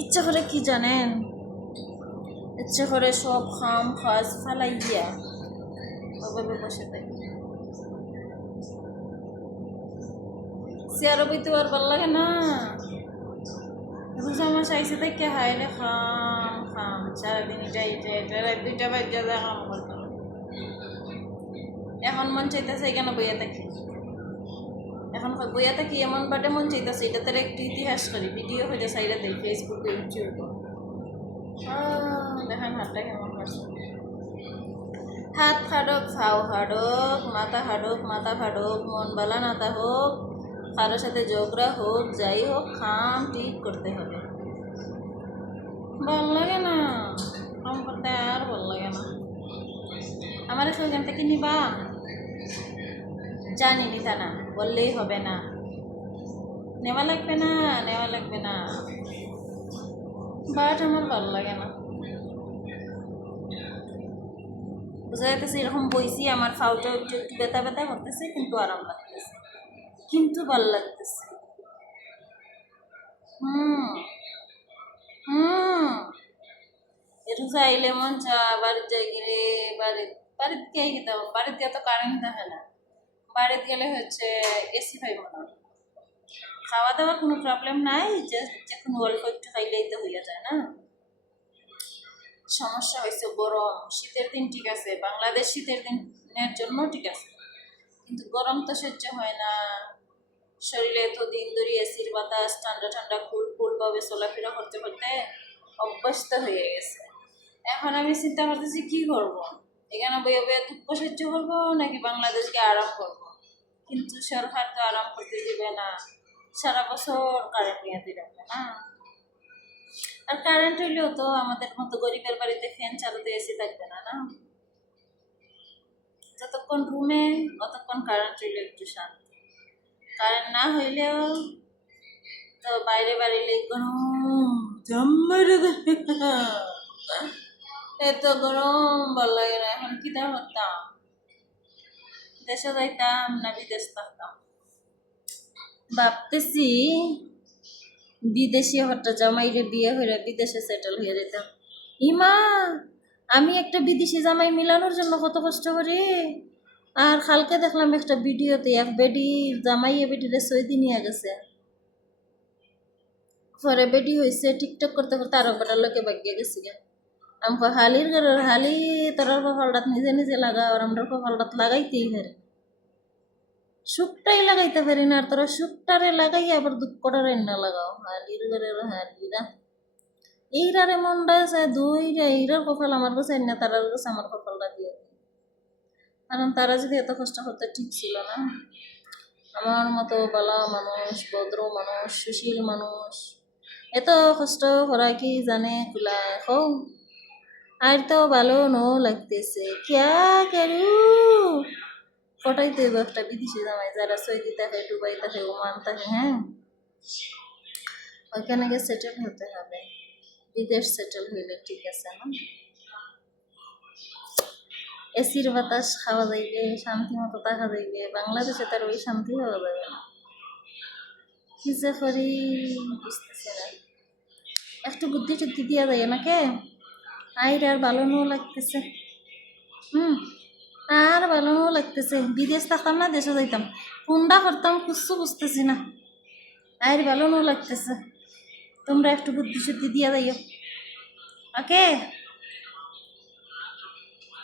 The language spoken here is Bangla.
ইচ্ছা করে কি জানেন, ইচ্ছা করে সব খাম খাজ ফালাই দিয়া ওভাবে বসে থাকি। চেয়ারও বইতে আর ভাল লাগে না। রোজা মাস আইসে থেকে হায় রে খাম খাম সারাদিন এটা রাত 2টা বাজে যা কাম করতাম। এখন মন চাইতেছে এখানে বইয়া থাকি, এখন বইয়া থাকি এমন বাটে মন চাইতেছে এটা তার একটু ইতিহাস করি, ভিডিও হইতে সাইডে দেয় ফেসবুকে ইউটিউবে। দেখেন হাতটা কেমন করছে, হাত ফাড়ক ফাও হাড়ক, মাথা হাড়ক মাথা ফাড়ক, মন বালা নাতা হোক, কারোর সাথে ঝগড়া হোক, যাই হোক খাম ঠিক করতে হবে। ভাল লাগে না কাম করতে, আর ভাল লাগে না। আমার সেখান থেকে নিবা জানি নিতা না, বললেই হবে না, নেওয়া লাগবে না, নেওয়া লাগবে না, বাট আমার ভালো লাগে না। বোঝা যাইতেছে এরকম বইছি, আমার ফাউটা একটু একটু ব্যথা ব্যথা করতেছে, কিন্তু আরাম লাগতেছে, কিন্তু ভালো লাগতেছে। হুম হুম রোজা আইলে মন চা বাড়িতে যাই গেলে বাড়িতে গিয়ে খেতে, বাড়িতে গিয়ে তো কারেন্ট থাকে না, বাড়িতে গেলে হচ্ছে এসি পাইব না, খাওয়া দাওয়ার কোনো প্রবলেম নাই, জাস্ট যখন অল্প একটু খাইলেই তো হইয়া যায় না। সমস্যা হয়েছে গরম, শীতের দিন ঠিক আছে, বাংলাদেশ শীতের দিনের জন্য ঠিক আছে, কিন্তু গরম তো সহ্য হয় না। শরীরে তো দিন ধরে এসির বাতাস ঠান্ডা ঠান্ডা কুল কুল ভাবে চলাফেরা করতে করতে অভ্যস্ত হয়ে গেছে। এখন আমি চিন্তা করতেছি কি করব, এখানে বইয়ে বইয়ে দুঃখ সহ্য করবো নাকি বাংলাদেশকে আরাম করব। কিন্তু সরকার তো আরাম করতে দিবে না, সারা বছর কারেন্ট নিয়ে দিয়ে রাখবে না। আর কারেন্ট হইলেও তো আমাদের মতো গরিবের বাড়িতে ফ্যান চালাতে এসি থাকবে না না, যতক্ষণ রুমে ততক্ষণ কারেন্ট হইলে একটু শান্তি, কারেন্ট না হইলেও তো বাইরে বাড়িলে গরম জম্মারে এত গরম ভাল লাগে না। এখন কি তা করতাম, দেশে যাইতাম না বিদেশ থাকতাম, ভাবতেছি বিদেশি হঠাৎ জামাইরে বিয়ে হইলে বিদেশে সেটেল হয়ে যেতাম। ইমা আমি একটা বিদেশি জামাই মিলানোর জন্য কত কষ্ট করি। আর কালকে দেখলাম একটা ভিডিওতে এক বেডি জামাইয়ে বেডিরে সৌদি নিয়ে গেছে, পরে বেডি হয়েছে টিকটক করতে করতে আরো বেটার লোকে বাগিয়ে গেছি গে। আমি হালির ঘরের হালি তোর কপালটাত নিজে নিজে লাগা, আর আমরা কপালটাত লাগাইতেই পারি, সুখটাই লাগাইতে পারি না, আর তোরা সুখটারে লাগাই আবার দুঃখটারে না লাগাও। হালির ঘরের হালিরা এইরারে মনটা আছে দুইটা, এইরার কপাল আমার কাছে না, তারার কাছে আমার কপালটা দিয়ে, কারণ তারা যদি এত কষ্ট করতে ঠিক ছিল না। আমার মতো বালা মানুষ, ভদ্র মানুষ, সুশীল মানুষ এত কষ্ট করা কি জানে কুলা হও। আর তো ভালো নো লাগতেছে, ক্যা করু কটাইতে হইব একটা বিদেশি জামাই, যারা সৌদি থাকে, দুবাই থাকে, ওমান থাকে, হ্যাঁ ওইখানে গিয়ে সেটেল হতে হবে। বিদেশ সেটেল হইলে ঠিক আছে না, এসির বাতাস খাওয়া যাইবে, শান্তি মতো থাকা যাইবে, বাংলাদেশে তার ওই শান্তি পাওয়া যাবে না। কি যে করি বুঝতেছি না, একটু বুদ্ধি টুদ্ধি দিয়া যায় নাকি। আইর আর ভালো নো লাগতেছে, আর ভালো নো লাগতেছে, বিদেশ থাকতাম না দেশে যাইতাম, কোনটা করতাম কিচ্ছু বুঝতেছি না, আইর ভালো নো লাগতেছে। তোমরা একটু বুদ্ধি শুদ্ধি দিয়া যাইও, ওকে।